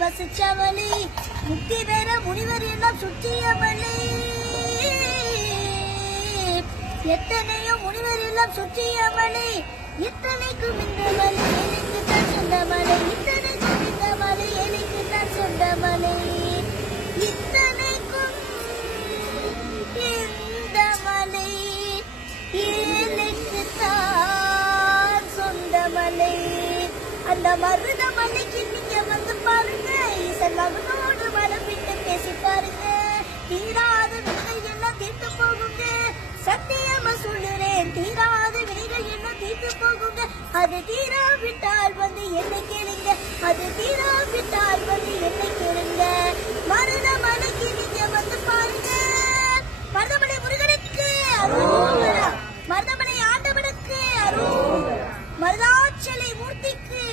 வசிச்சவளே, முக்தி பெற முனிவர் எல்லாம் சுற்றியவளே. எத்தனையோ முனிவர் எல்லாம் சுற்றியவளே, இத்தனைக்கும் இந்த மலை எனக்கு தான் சொந்தமலை, இத்தனைக்கும் இந்த மலை எனக்கு தான் சொந்தமலை, இத்தனைக்கும் இந்த மலை எனக்கு தான் சொந்தமலை. அந்த மருத மலைக்கு நீங்க வந்து பாருங்க, இசையோடு மனம் விட்டு பேசி பாருங்க, தீராத வினைகள் எல்லாம் தீர்த்து போகுங்க. சத்தியமா சொல்லுறேன், தீராத வினைகள் எல்லாம் தீர்த்து போகுங்க. அது தீராவிட்டால் வந்து என்னை கேளுங்க, அது தீராவிட்டால் வந்து என்னை கேளுங்க. மருத மலைக்கு நீங்க வந்து பாருங்க. மருதமலை முருகனுக்கு அரோகரா, மருதமலை ஆண்டவனுக்கு அரோகரா, மருதாச்சலை மூர்த்திக்கு